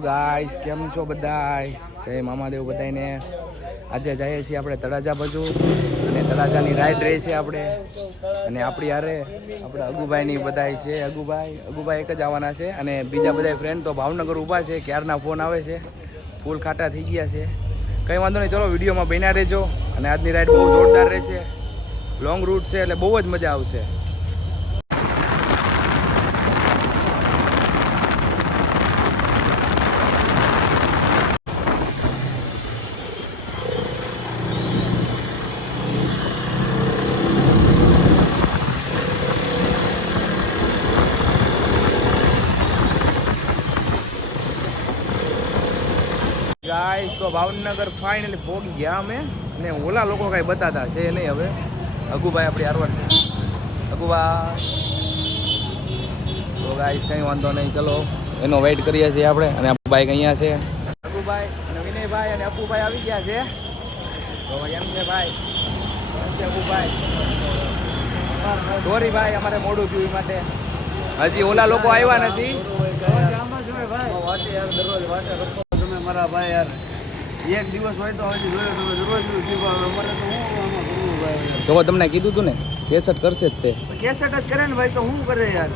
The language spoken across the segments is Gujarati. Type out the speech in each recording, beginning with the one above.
હેલો ગાઈસ, કેમ છો બધાય? જય મામાદેવ બધાને. આજે જઈએ છીએ આપણે તળાજા બાજુ અને તળાજાની રાઈડ રહી છે આપણે. અને આપણી હારે આપણે અગુભાઈની બધાય છે. અગુભાઈ એક જ આવવાના છે અને બીજા બધા ફ્રેન્ડ તો ભાવનગર ઊભા છે. ક્યારના ફોન આવે છે, ફૂલ ખાટા થઈ ગયા છે. કંઈ વાંધો નહીં, ચલો વિડીયોમાં બન્યા રહેજો. અને આજની રાઈડ બહુ જોરદાર રહેશે. લોંગ રૂટ છે એટલે બહુ જ મજા આવશે. ગાઈસ તો ભાવનગર ફાઇનલી પહોંચી ગયા અમે. અને ઓલા લોકો કાંઈ બતાતા છે નહીં. હવે અગુભાઈ આપણી હારવાર છે. અગુભાઈ તો ગાઈસ કંઈ વાંધો નહીં, ચલો એનો વેઇટ કરીએ છીએ આપણે. અને અગુભાઈ અહીંયા છે. અગુભાઈ અને વિનયભાઈ અને અપુભાઈ આવી ગયા છે. તો એમ છે ભાઈ, એમ છે અગુભાઈ. સોરી ભાઈ, અમારે મોડું થયું એ માટે. હજી ઓલા લોકો આવ્યા નથી. મારા ભાઈ યાર, એક દિવસ હોય તો હજી જોયો તમે દરરોજ અમારે તો હું આમાં કરવું ભાઈ. જો તમને કીધું તું ને, કેસેટ કરશે જ તે. કેસેટ જ કરે ને ભાઈ, તો હું કરે યાર.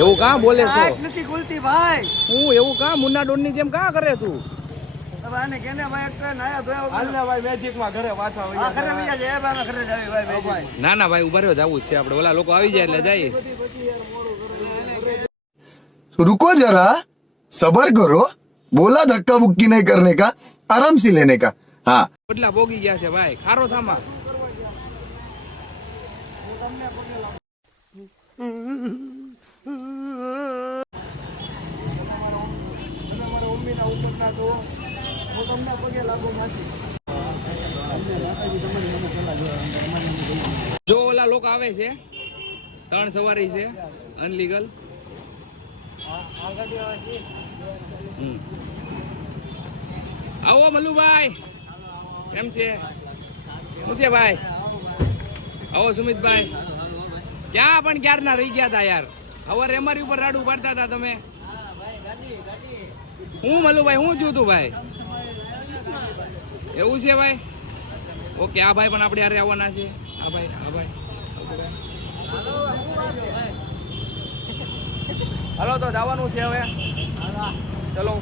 એવું કાં બોલે છો? નથી ખુલતી ભાઈ. હું એવું કાં મુન્ના ડોનની જેમ કાં કરે તું? આને કેને ભાઈ એક ટ્રેન આયા ધોયા હાલના ભાઈ મેજિકમાં ઘરે પાછા વયા ઘરે વયા જાય ભાઈ, ઘરે જાવી ભાઈ મેજિક. ના ના ભાઈ, ઉભા રહ્યો, જાવું જ છે આપણે. ઓલા લોકો આવી જાય એટલે જઈએ. रुको जरा, सबर करो, बोला धक्का बुक्की नहीं करने का, आराम से लेने का. हाँ, કેટલા ભોગી ગયા છે ભાઈ, ખારો થામા. જો ઓલા લોકો આવે છે, 3 સવારી છે અનલીગલ. આવો મલ્લુભાઈ, કેમ છે? શું છે ભાઈ? આવો સુમિતભાઈ. ક્યાં પણ ક્યારના રહી ગયા હતા યાર. હવે અમારી ઉપર રાડું પાડતા હતા તમે. હું મલ્લુભાઈ, હું છું તું ભાઈ? એવું છે ભાઈ? ઓકે, આ ભાઈ પણ આપણે હારે આવવાના છે. આ ભાઈ, આ ભાઈ. હાલો તો જવાનું છે હવે. ચલો.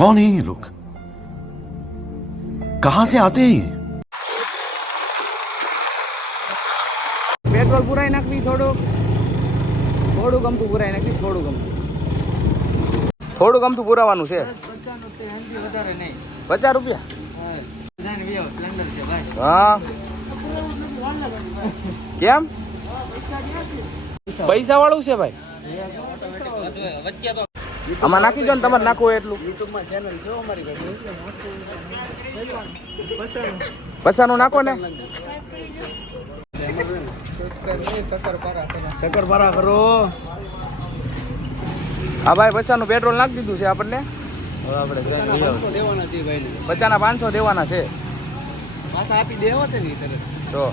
कौन है ये लोग? कहां से आते हैं ये? પેટ્રોલ પુરાઈ નાખવી, થોડું ગમતું પુરાઈ નાખવી, થોડું ગમતું પુરાવાનું છે. 50 રૂપિયા. હા, કેમ પૈસા વાળું છે ભાઈ? આમાં નાખી દો ને, તમારે નાખવું હોય એટલું. પસાનું નાખો ને. શકરપારા કરો. હા ભાઈ, પચાસનું પેટ્રોલ નાખી દીધું છે આપણને. હવે આપણે 500 દેવાના છે ભાઈ. 500 દેવાના છે. પાછા આપી દેવા તે નહીં તરત. તો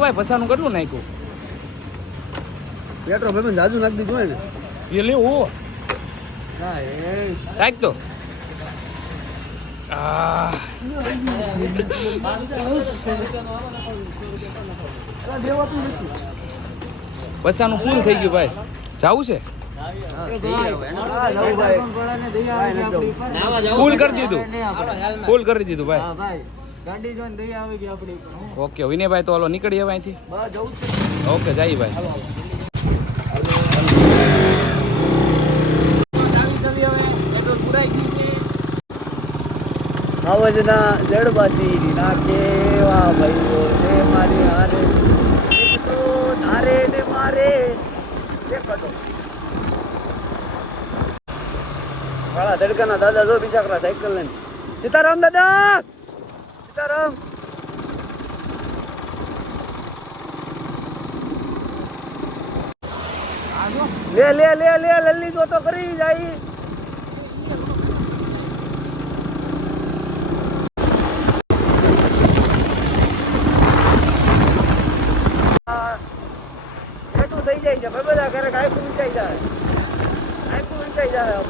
ભાઈ પચાસનું કેટલું નાખ્યું? પેટ્રોલ ભાઈ જાજુ નાખી દીધું હોય ને એ લેવું. હા એ રાખ તો. પચાસનું ફૂલ થઈ ગયું ભાઈ. જાવું છે? ફૂલ કરી દીધું, ફૂલ કરી દીધું ભાઈ. ગાડી જોઈને દઈ આવી ગઈ આપણી. ઓકે વિનયભાઈ, તો હાલો નીકળીએ હવે અહીંથી. બસ જવું છે. ઓકે જઈએ ભાઈ. આવજના જડબાસી ના કેવા ભાઈઓ રે મારી હારે તો ધારે ને મારે કાળા ધડકાના દાદા જો બિચારા સાયકલ લઈને સીતારામ દાદા સીતારામ લે લે લે લે લલ્લી જો તો કરી જાય એટલું થઈ જાય છે ભાઈ બધા ક્યારેક આખું વિસાઈ જાય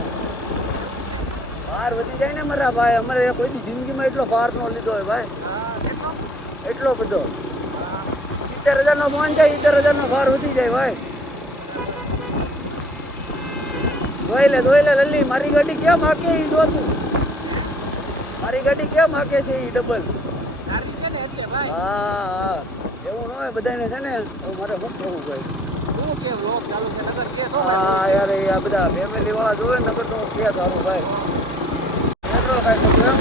ભાર વધી જાય ને મારા ભાઈ અમારે કોઈ જિંદગીમાં એટલો ભાર નો લીધો હોય ભાઈ એટલો બધો 70,000 નો ફોન જાય 70,000 નો ભાર વધી જાય ભાઈ જોઈ લે લલ્લી મારી ગાડી કેમ હાકે એ જોતું મારી ગાડી કેમ હાકે છે એ ડબલ હા એવું ન હોય બધાને છે ને મારે શું કહેવું ભાઈ હા યાર આ બધા ફેમિલી વાળા જોવે ને નકર તો કે સારું ભાઈ પેટ્રોલ ખાઈ શકું એમ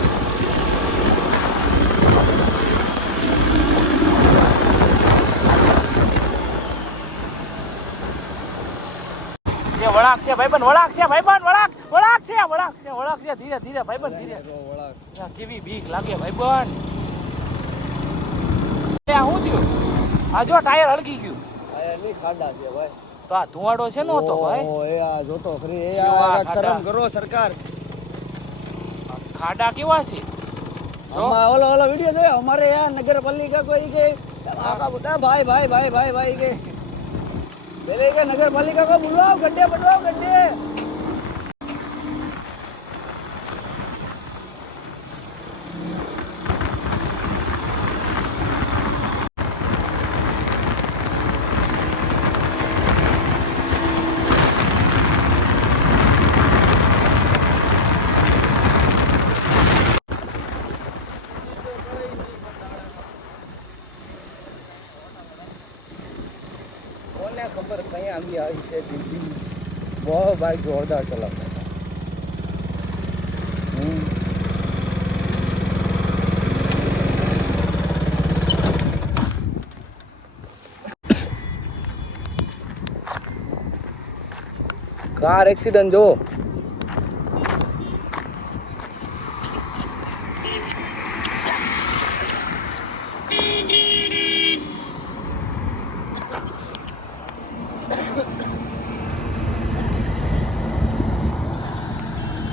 વળાક છે ભાઈબંધ વળાક છે ધીરે ધીરે ભાઈબંધ ધીરે કેવી બીક લાગે ભાઈબંધ શું થયું આ જો ટાયર હળગી ગયું ની ખાડા છે ભાઈ તો આ ધુવાડો છે નો તો ભાઈ એ આ જોતો ખરી એ કેવા આ ખાડા? શરમ કરો સરકાર ખાડા કેવા છે જો ઓલો વિડિયો જોયો અમારે યાર નગરપાલિકા કોઈ કે આખા બધા ભાઈ કે પેલે કે नगरपालिका को बुलाओ गड्ढे बनवाओ गड्ढे કોને ખબર કઈ આવી આવી છે દીદી બહુ બાઈક જોરદાર ચલાવતા કાર એક્સિડન્ટ જો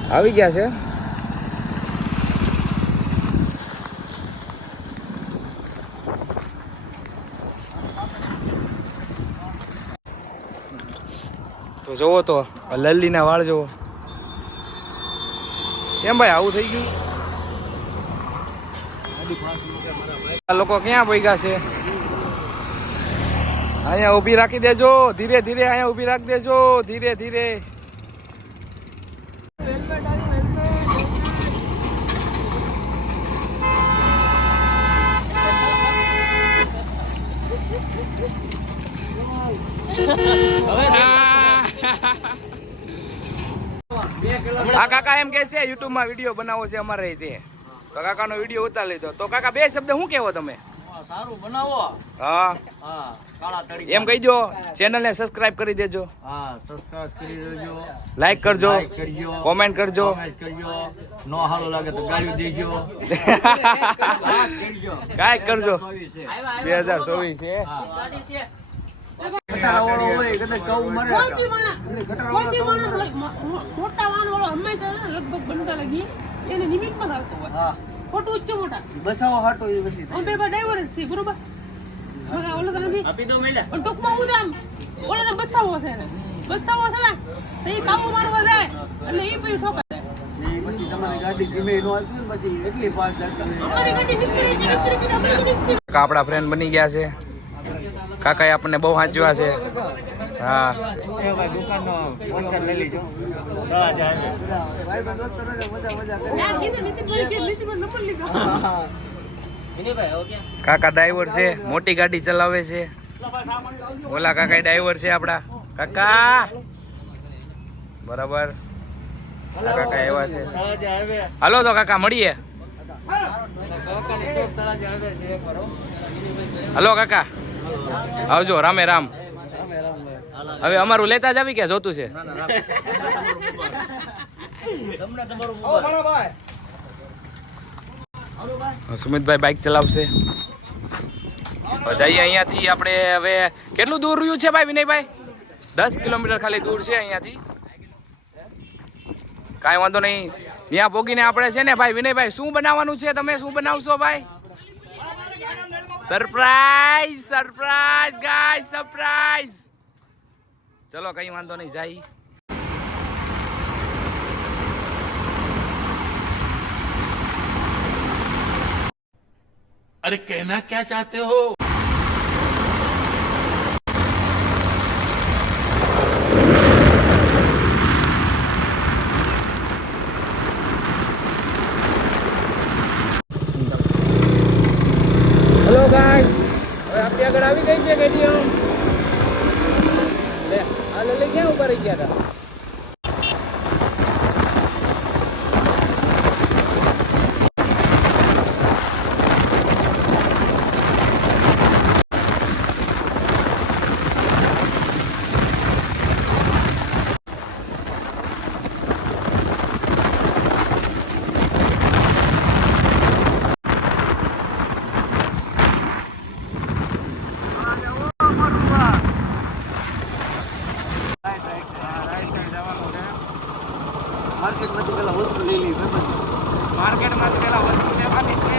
આવી ગયા છે તો જોવો તો લલ્લીના વાળ જોવો કેમ ભાઈ આવું થઈ ગયું આ લોકો ક્યાં ભેગા છે અહીંયા ઊભી રાખી દેજો ધીરે ધીરે અહીંયા ઊભી રાખી દેજો ધીરે ધીરે આ કાકા એમ કે છે યુટ્યુબ માં વિડીયો બનાવો છે અમારે તે તો કાકાનો વિડીયો ઉતારી લીધો તો કાકા બે શબ્દ શું કહેવો તમે સારું બનાવો હા હા કાળા તળી એમ કહી દો ચેનલ ને સબસ્ક્રાઇબ કરી દેજો હા સબસ્ક્રાઇબ કરી દેજો લાઈક કરજો કરજો કોમેન્ટ કરજો કોમેન્ટ કરજો નો હાલો લાગે તો ગાળ્યું દેજો કાંઈક કરજો 2024 2024 છે ખટારાવાળો હોય કદાચ કઉ મરે મોટા વાન વાળો હંમેશા લગભગ બનતા લગી એને નિમિત્તમાં ચાલતો હોય હા ખોટું ઉચ્ચ મોટા બસાવો હાટો એ પછી અમે બે ડ્રાઈવર જ છે બરોબર મગા ઓલો તો નથી આપી દો મેલા પણ ટૂંકમાં હું આમ ઓલાને બસાવો છે ને તો એ કાબુ મારવા જાય એટલે એ પછી ઠોકાય એ પછી તમારી ગાડી ધીમે નો આવતી ને પછી એટલી પાસ જતી અમારી ગાડી નીકળી જાય આપણી ગાડી કાકા આપણા ફ્રેન્ડ બની ગયા છે કાકાએ આપણને બહુ સાચવ્યા છે હા દુકાનનો પોસ્ટર લઈ લીધો ભાઈ બંધ તો મજા ના કીધું નીતિનભાઈ કે નીતિનભાઈ નંબર લીધો કાકા ડ્રાઈવર છે મોટી ગાડી ચલાવે છે ઓલા કાકા ડ્રાઈવર છે આપડા કાકા બરાબર કાકા એવા છે હાલો તો કાકા મળીએ હલો કાકા, આવજો. રામે રામ. હવે અમારું લેતા જ આવી કે જોતું છે? સુમિતભાઈ બાઇક ચલાવશે. જઈએ અહીંયાથી આપણે. હવે કેટલું દૂર રહ્યું છે ભાઈ વિનયભાઈ? 10 કિલોમીટર ખાલી દૂર છે અહીંયાથી. કાંઈ વાંધો નહીં. ત્યાં પોગીને આપણે છે ને ભાઈ વિનયભાઈ શું બનાવવાનું છે? તમે શું બનાવશો ભાઈ? Surprise, surprise guys, surprise. ચલો કઈ વાંધો નહીં, જાય. अरे कहना क्या चाहते हो? હેલો ગાઈસ, હવે આપણી આગળ આવી ગઈ છે કેટીએમ. લે આ લઈ ક્યાં ઉભા રહી ગયા હતા? માર્કેટમાંથી પેલા વસ્તુ લઈ લઈ. માર્કેટમાંથી પેલા વસ્તુ લેવાની છે.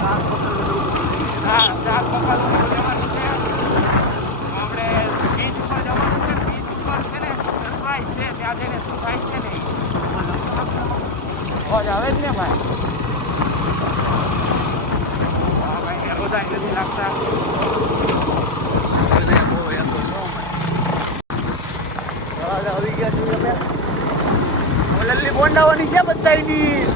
હા, શાક પકાવવાનું લેવાનું છે. આપણે બીચ ઉપર જવાનું છે. બીચ ઉપર છે ને સરપ્રાઈઝ છે. ત્યાં જઈને શું થાય છે ને મોજ આવે જ ને ભાઈ. હા ભાઈ, રોજા નથી લાગતા. આવી ગયા છે અમે. લલ્લી બોંડાવાની છે બધાયની.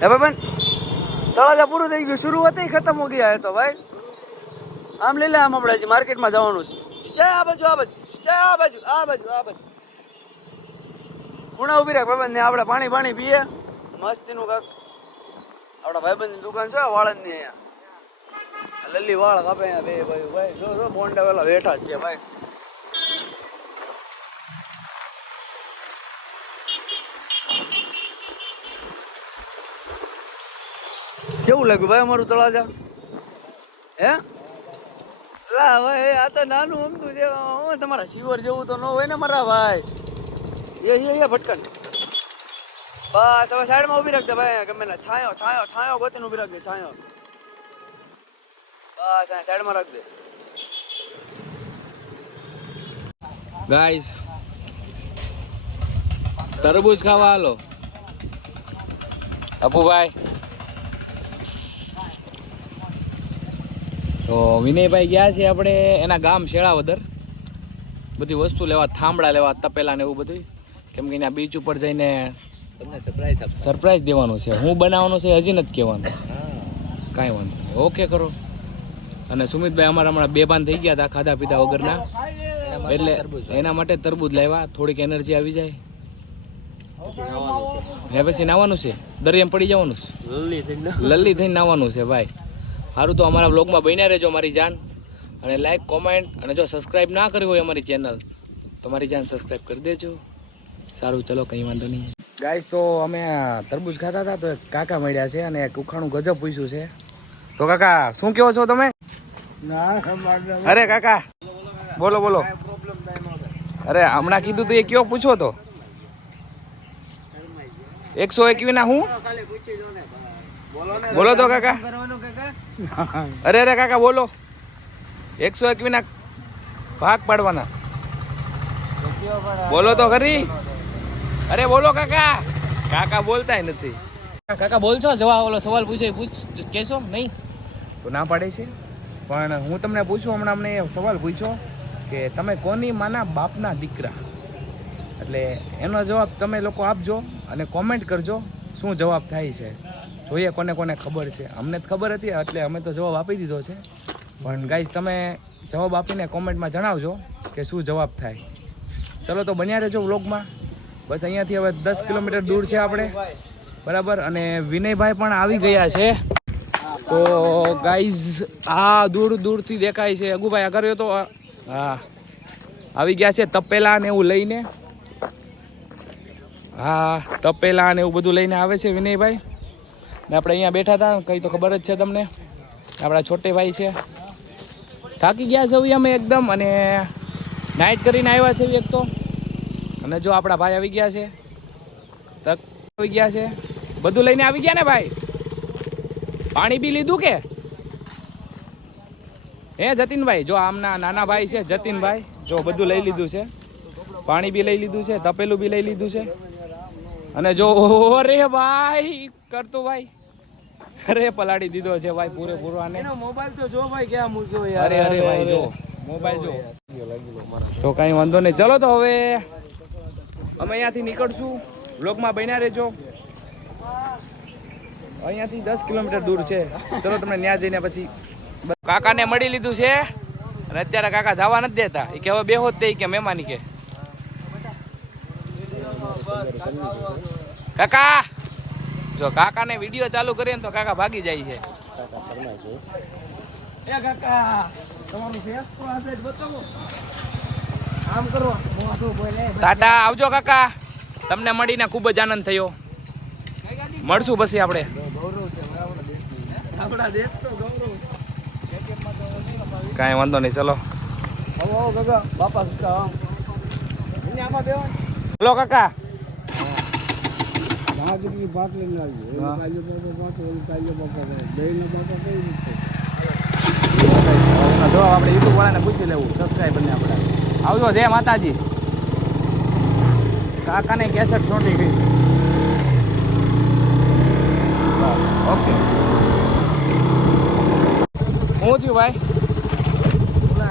હે ભાઈ, તળાજા પૂરું થઈ ગયું. શરૂઆત ખતમ હો ગયા હે તો ભાઈ. આમ લઈ લે, આમ આપણે હજી માર્કેટમાં જવાનું છે. સ્ટે આ બાજુ, આ બાજુ, સ્ટે આ બાજુ, આ બાજુ, આ બાજુ. ખૂણા ઉભી રાખ ભાઈબંધ ને. આપણે પાણી પાણી પીએ મસ્તીનું કાક. આપણા ભાઈબંધની દુકાન છે વાળંદની અહીંયા. લલ્લી વાળ કાપે બે ભાઈ. ભાઈ જો જો બોંડા વેલા બેઠા જ છે ભાઈ. કેવું લાગ્યું ભાઈ અમારું તળાજા? હે લા ભાઈ, આ તો નાનું અમતું છે. તમારા શિવર જેવું તો ન હોય ને મારા ભાઈ. એ ભટકન બસ. હવે સાઈડમાં ઉભી રાખજે ભાઈ. ગમે ના છાંયો છાંયો છાંયો ગોતીને ઉભી રાખજે. છાંયો બસ સાઈડમાં રાખ દે. ગાઈસ, તરબૂચ ખાવા હાલો. અપુભાઈ તો વિનયભાઈ ગયા છે આપણે એના ગામ શેળાવદર. બધી વસ્તુ લેવા, થાંભળા લેવા, તપેલા ને એવું બધું. કેમ કે ત્યાં બીચ ઉપર જઈને તમને સરપ્રાઈઝ દેવાનું છે. હું બનાવવાનું છે હજી નથી કહેવાનું. કાંઈ વાંધો નહીં, ઓકે કરો. અને સુમિતભાઈ અમારા હમણાં બેભાન થઈ ગયા હતા ખાધા પીધા વગરના, એટલે એના માટે તરબૂજ લાવ્યા. થોડીક એનર્જી આવી જાય. હે પછી નાવાનું છે, દરિયામાં પડી જવાનું છે, લલ્લી થઈને નાવાનું છે ભાઈ. સારું, તો અમારા વ્લોગમાં બન્યા રહેજો મારી જાન. અને લાઈક, કોમેન્ટ અને જો સબસ્ક્રાઈબ ના કર્યું હોય અમારી ચેનલ તો મારી જાન સબસ્ક્રાઈબ કરી દેજો. સારું, ચલો કંઈ વાંધો નહીં. ગાઈસ, તો અમે તરબૂજ ખાતા હતા તો એક કાકા મળ્યા છે અને એક ઉખાણું ગજબ પૂછ્યું છે. તો કાકા શું કહો છો તમે? અરે કાકા બોલો બોલો. અરે હમણાં કીધું તો એ કયો પૂછો તો? 121 ના હું બોલો તો કાકા. અરે અરે કાકા બોલો. 121 ના ભાગ પાડવાના બોલો તો ખરી. અરે બોલો કાકા. કાકા બોલતા નથી. કાકા બોલશો? જવાબ ઓલો સવાલ પૂછ્યો કહેશો નહીં તો ના પાડે છે. પણ હું તમને પૂછું, હમણાં અમને એ સવાલ પૂછ્યો કે તમે કોની માના બાપના દીકરા? એટલે એનો જવાબ તમે લોકો આપજો અને કોમેન્ટ કરજો શું જવાબ થાય છે. જોઈએ કોને કોને ખબર છે. અમને જ ખબર હતી એટલે અમે તો જવાબ આપી દીધો છે. પણ ગાઈઝ, તમે જવાબ આપીને કોમેન્ટમાં જણાવજો કે શું જવાબ થાય. ચલો તો બન્યા રહેજો વ્લોગમાં. બસ અહીંયાથી હવે 10 કિલોમીટર દૂર છે આપણે, બરાબર. અને વિનયભાઈ પણ આવી ગયા છે. તો ગાઈઝ આ દૂરથી દેખાય છે. અગુભાઈ આ કર્યો તો હા આવી ગયા છે તપેલા ને એવું લઈને. હા તપેલા ને એવું બધું લઈને આવે છે વિનયભાઈ. ને આપણે અહીંયા બેઠા હતા, કંઈ તો ખબર જ છે તમને. આપણા છોટે ભાઈ છે, થાકી ગયા છે અમે એકદમ, અને નાઇટ કરીને આવ્યા છે એક તો. અને જો આપણા ભાઈ આવી ગયા છે, તક આવી ગયા છે, બધું લઈને આવી ગયા ને ભાઈ. પાણી બી લીધું કે હે જતીનભાઈ? જો આમના નાના ભાઈ છે જતીનભાઈ, જો બધું લઈ લીધું છે. પાણી બી લઈ લીધું છે, તપેલું બી લઈ લીધું છે. અને જો અરે ભાઈ કરતો ભાઈ, અરે પલાડી દીધો છે ભાઈ પૂરેપૂરો. આને મોબાઈલ તો જો ભાઈ ક્યાં મૂક્યો યાર. અરે અરે ભાઈ જો મોબાઈલ જો. તો કાંઈ વાંધો નહીં, ચલો તો હવે અમે અહીંયાથી નીકળશું. વ્લોગમાં બન્યા રહેજો. અહીંયાથી 10 કિલોમીટર દૂર છે. ચલો તમને ત્યાં જઈને પછી કાકાને મળી લીધું છે. અને અત્યારે કાકા જવા નથી દેતા, એ કે હવે બેહો જ તે કે મહેમાની કે. કાકા જો કાકાને વિડીયો ચાલુ કરીએ ને તો કાકા ભાગી જાય છે. એ કાકા તમારું ફેસ તો આ સાઈડ બતાવો. આમ કરો મોઢું બોલે. ટાટા આવજો કાકા, તમને મળીને ખૂબ જ આનંદ થયો. મળશું પછી આપણે. ગૌરવ છે આપણા દેશ તો ગૌરવ. કાંઈ વાંધો નહીં, ચલો આવો કાકા બાપા સુતા આમ આમાં બેવાનું. હલો કાકા. ભાગની ભાગ લઈને આવજો. કાલે બાપા ઓલી કાલે બાપા બેયના બાપા કઈ રીતે? જો આપણે યુટ્યુબ વાળાને પૂછી લેવું, સબસ્ક્રાઈબરને આપણે. આવજો, જય માતાજી. કાકાને કેસેટ છોટી ગઈ. ઓકે હું થયું ભાઈ?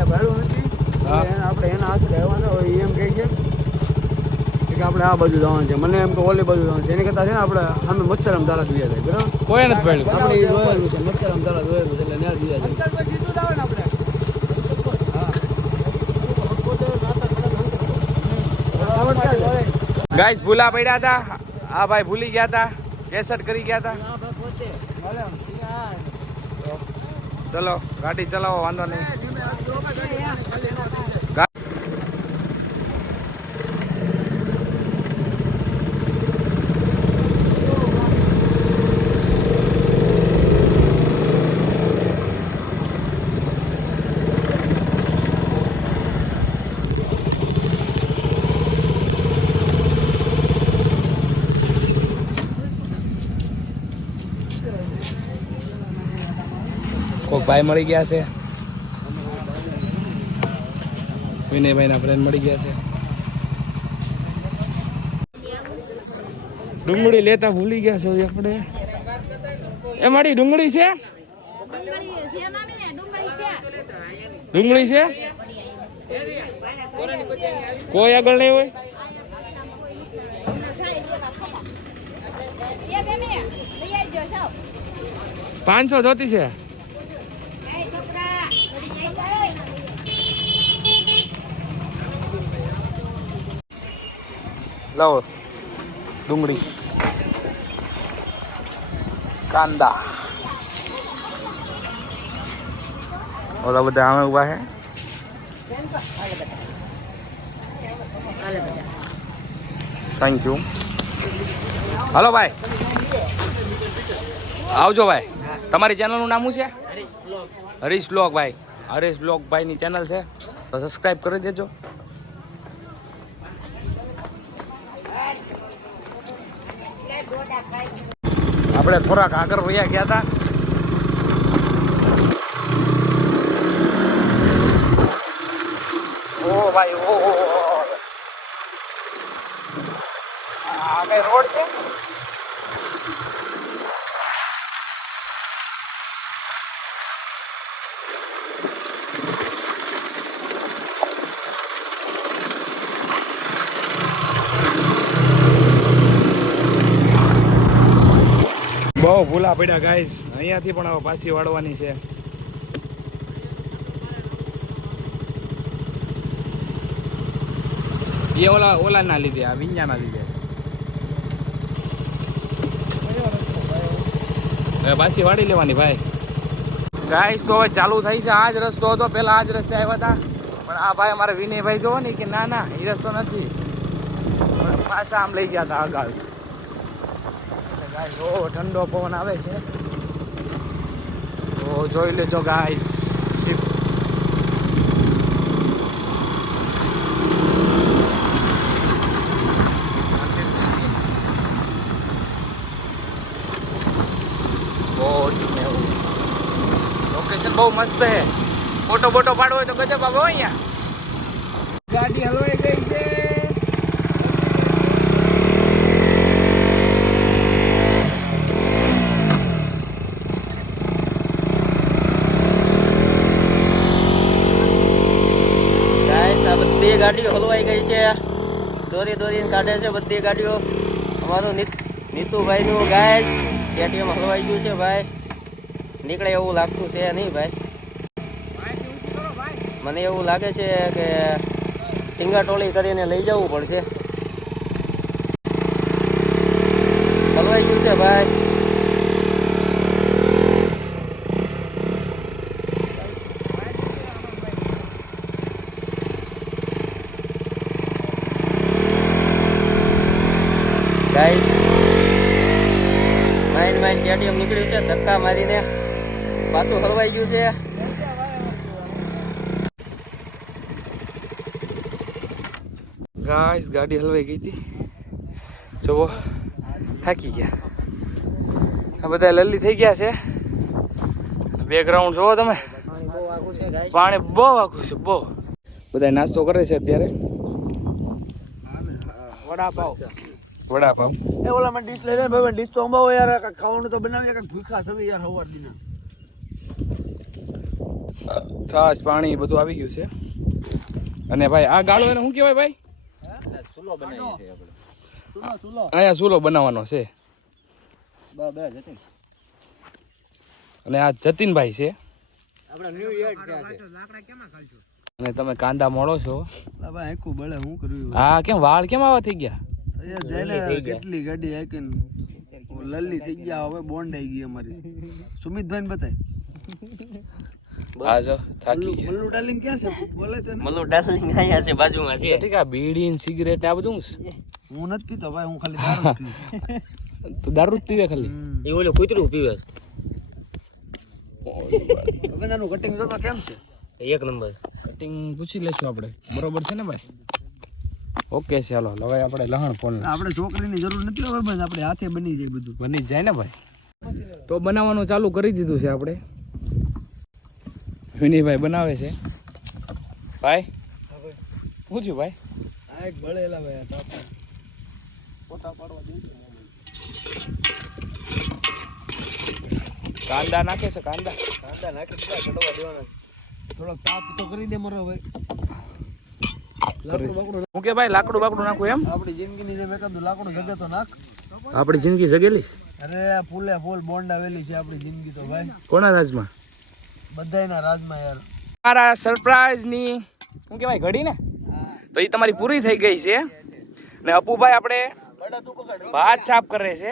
ભાડું નથી. હા. આપણે એના હાથ રહેવાના હોય એમ કહે છે કે આપણે આ બાજુ જવાનું છે. મને એમ કે ઓલી બાજુ જવાનું છે. એની કરતા છે ને આપણે સામે મચ્છરામ તારા જોયા જાય બરાબર. કોઈ નથી પડ્યું. આપણે એ જોયેલું છે, મચ્છરામ તારા જોયેલું છે, એટલે ત્યાં જોયા જાય. ગાઈસ ભૂલા પડ્યા હતા. આ ભાઈ ભૂલી ગયા હતા, કેસેટ કરી ગયા હતા. ચલો ગાડી ચલાવો, વાંધો નહીં. કોઈક ભાઈ મળી ગયા છે, વિનયભાઈના ફ્રેન્ડ મળી ગયા છે. ડુંગળી લેતા ભૂલી ગયા છે આપણે. એ મારી ડુંગળી છે, ડુંગળી છે. કોઈ આગળ નહીં હોય. 500 જોતી છે. લાવો ડુંગળી, કાંદા. ઓલા બધા આમે ઉભા છે. Thank you. હાલો ભાઈ, આવજો ભાઈ. તમારી ચેનલનું નામ શું છે? હરીશ બ્લોગ ભાઈ. હરીશ બ્લોગ ભાઈની ચેનલ છે, તો સબસ્ક્રાઈબ કરી દેજો. આપણે થોડાક આગળ વયા ગયા હતા. ઓ ભાઈ ઓ આ કઈ રોડ છે? બહુ ભૂલા પડ્યા ગાઈસ. અહીંયાથી પણ હવે પાછી વાળવાની છે. એ ઓલા ના લીધે આ વિඤ્ઞા ના લીધે હવે પાછી વાળી લેવાની ભાઈ. ગાઈસ તો હવે ચાલુ થઈ છે. આ જ રસ્તો હતો, પેલા આ જ રસ્તે આવ્યા હતા, પણ આ ભાઈ અમારે વિનયભાઈ જોવો ને કે ના ના એ રસ્તો નથી, પણ પાછા આમ લઈ ગયા હતા આગળ. ગાઈસ ઓ ઠંડો પવન આવે છે, તો જોઈ લેજો ગાઈસ. શિપ લોકેશન બહુ મસ્ત છે. ફોટો બોટો પાડવો હોય તો ગજબ આવો અહીંયા. ગાડી હલવાઈ ગઈ છે. ગાઈસ આ બધી ગાડીઓ હલવાઈ ગઈ છે, દોરીને કાઢે છે બધી ગાડીઓ. અમારું નીતુભાઈનું ગાઈસ KTM હલવાઈ ગયું છે ભાઈ. નીકળે એવું લાગતું છે નહીં ભાઈ. મને એવું લાગે છે કે ટીંગાટોળી કરીને લઈ જવું પડશે. હલવાઈ ગયું છે ભાઈ. ગાઈસ માઇન KTM નીકળ્યું છે, ધક્કા મારીને પાછું હલવાઈ ગયું છે. ગાઈસ ગાડી હલવાઈ ગઈ હતી, જુઓ થાકી ગયા. આ બધા લલ્લી થઈ ગયા છે. બેકગ્રાઉન્ડ જુઓ તમે, પાણી બહુ આખું છે બહુ. બધા નાસ્તો કરે છે અત્યારે. વડાપાવ એ ઓલા માં ડીશ લઈ લે ભાઈ, ડીશ તો અંબાવો યાર, કાંઈક ખાવાનું તો બનાવી, કાંઈક ભૂખા સવે યાર હવાર દીના. છાશ પાણી બધું આવી ગયું છે. અને ભાઈ આ ગાળો એને શું કહેવાય ભાઈ? અહીંયા ચૂલો બનાવવાનો છે. અને આ જતીનભાઈ છે. અને તમે કાંદા મળો છો. ભાઈ આખું બળે હું કર્યું. હા કેમ વાળ કેમ આવા થઈ ગયા? કેટલી ગાડી આકીને લલ્લી થઈ ગયા, હવે બોન્ડ આવી ગઈ અમારી. સુમિતભાઈ ને બતાય. હા જો થાકી ગયા. મલ્લુ ડાર્લિંગ ક્યાં છે? બોલે તો મલ્લુ ડાર્લિંગ અહીંયા છે, બાજુમાં છે. ઠીક આ બીડી ને સિગરેટ આ બધું હું નથી પીતો ભાઈ, હું ખાલી દારૂ પીઉં. તો દારૂ જ પીવે ખાલી. એ ઓલો કૂતરું પીવે હવે નાનું કટિંગ જોતો કેમ છે? એક નંબર. કટિંગ પૂછી લેશું આપણે, બરોબર છે ને ભાઈ? ઓકે ચાલો હવે આપણે લહણ ફોન આપણે છોકરીની જરૂર નથી હવે ભાઈ, આપણે હાથે બની જાય બધું. બની જ જાય ને ભાઈ. તો બનાવવાનું ચાલુ કરી દીધું છે આપણે. વિનયભાઈ બનાવે છે. ભાઈ શું થયું ભાઈ? આ એક બળેલા ભાઈ તાપા પોતા પાડવા દે. કાંદા નાખે છે, કાંદા નાખી દીધા, ચડવા દેવાના. થોડો તાપ તો કરી દે મારો ભાઈ. લાકડું બાકડું હું કે ભાઈ લાકડું બાકડું નાખું એમ? આપણી જિંદગીની જેમ એકાદું લાકડું જગે તો નાખ. આપણી જિંદગી જગેલી અરે ફૂલે ફૂલ બોન્ડ આવેલી છે આપણી જિંદગી તો ભાઈ, કોના રાજમાં? બધાયના રાજમાં યાર. મારા સરપ્રાઈઝ ની શું કહેવાય ઘડી ને, તો એ તમારી પૂરી થઈ ગઈ છે. ને અપુભાઈ આપણે ભાત સાફ કરે છે.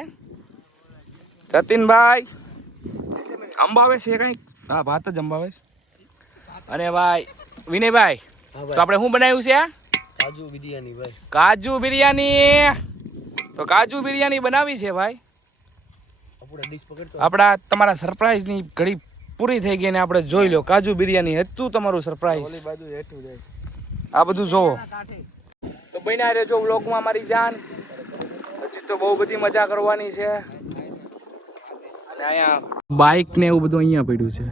જતીનભાઈ અંબાવે છે કંઈક, હા ભાત જ અંબાવે છે. અને ભાઈ વિનયભાઈ તો આપણે શું બનાવ્યું છે? કાજુ બિરયાની ભાઈ. કાજુ બિરયાની. તો કાજુ બિરયાની બનાવી છે ભાઈ. આપણે ડીશ પકડતો આપણા તમારા સરપ્રાઈઝની ઘડી પૂરી થઈ ગઈ ને આપણે જોઈ લો કાજુ બિરયાની હતું તમારું સરપ્રાઈઝ. ઓલી બાજુ હેઠું જાય. આ બધું જોવો. તો બન્યા રહેજો વ્લોગમાં મારી જાન. હજી તો બહુ બધી મજા કરવાની છે. અને અહીંયા બાઇક ને એવું બધું અહીંયા પડ્યું છે.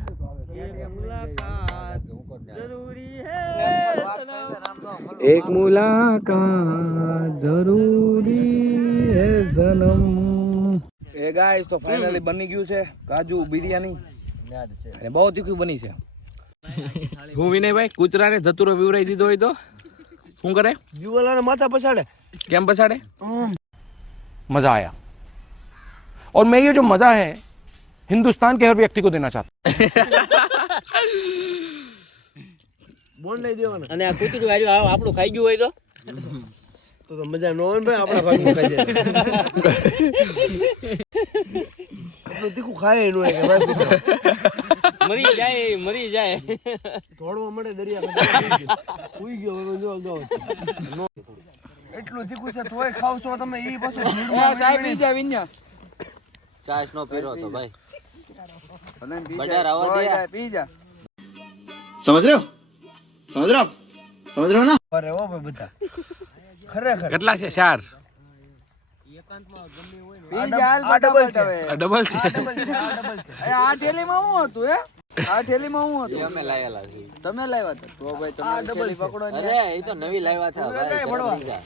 એક મુલાકાત જરૂરી હે સનમ. એ ગાઈસ તો ફાઇનલી બની ગયું છે કાજુ બિરયાની. અને બહુ તીખું બની છે. હું વિનયભાઈ કૂતરાને ધતુરો વિવરાઈ દીધો હોય તો શું કરે? જીવલાને માથા પછાડે. કેમ પછાડે? मजा आया और मैं ये जो मजा है हिंदुस्तान के हर व्यक्ति को देना चाहता બોન્ડ લઈ દેવાનો. અને આ કૂતરું આવ્યું આપણું ખાઈ ગયું હોય તો તો મજા ન હોય ને ભાઈ, આપણા ભાગનું ખાઈ જાય. એટલું તીખું ખાય એનું કે ભાઈ કૂતરો મરી જાય દોડવા મળે દરિયા ઉઈ ગયો હવે જો અગાઉ. એટલું તીખું છે તોય ખાવ છો તમે ઈ પાછું સાહેબ પી જા વિન્યા ચાસ નો પીરો તો ભાઈ બજાર આવવા દે પી જા. समझ रहे हो ना અરે ઓ ભાઈ બધા ખરેખર કેટલા છે 4 પી જા હાલ ડબલ છે ડબલ છે આ થેલીમાં હું હતું હે આ થેલીમાં હું હતું અમે લાયેલા છે તમે લાવ્યા હતા તો ભાઈ તમે ડબલ પકડો ને અરે એ તો નવી લાવ્યા હતા ભાઈ પડવા. બીજા.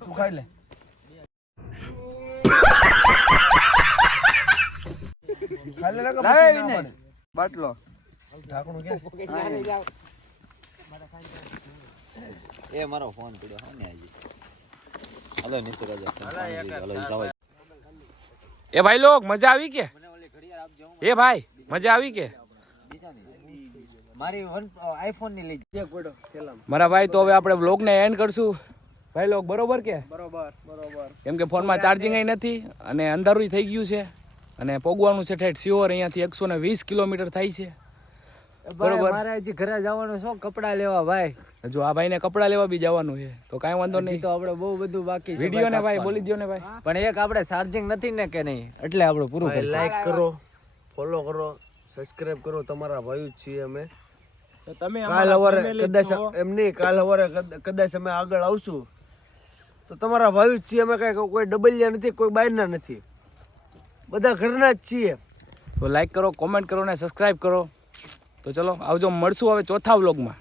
તું ખાઈ લે ખાઈ લે કે પછી ના પડે. બાટલો ઢાંકણું કે એ મારો ફોન પડ્યો હા ને હજી હાલો નીચે રાજા હાલો જાવ એ ભાઈ લોગ મજા આવી કે એ ભાઈ મજા આવી કે મારી આઈફોન ની લઈ એક પડો થેલામાં. મારા ભાઈ તો હવે આપણે બ્લોગને એન્ડ કરશું ભાઈ લોગ બરોબર કે બરોબર કેમ કે ફોનમાં ચાર્જિંગ નથી અને અંધારું થઈ ગયું છે અને પોગવાનું છે ઠેઠ સિયોર અહીંયાથી 120 કિલોમીટર થાય છે બરોબર. મારે હજી ઘરે જવાનું શું કપડા લેવા ભાઈ. જો આ ભાઈને કપડાં લેવા બી જવાનું છે તો કાંઈ વાંધો નહીં. તો આપણે બહુ બધું બાકી છે વિડીયો ને ભાઈ બોલી દો ને ભાઈ. પણ એક આપણે ચાર્જિંગ નથી ને કે નહીં એટલે આપણે પૂરું કરી લાઈક કરો ફોલો કરો સબસ્ક્રાઇબ કરો તમારા ભાઈ જ છીએ અમે. કાલ સવારે કદાચ એમ નહીં કાલ સવારે કદાચ અમે આગળ આવશું તો તમારા ભાઈ જ છીએ અમે કઈ કોઈ ડબલિયા નથી કોઈ બહારના નથી બધા ઘરના જ છીએ. તો લાઈક કરો કોમેન્ટ કરો ને સબસ્ક્રાઇબ કરો. તો ચલો આવજો મળશું હવે ચોથા વ્લોગમાં.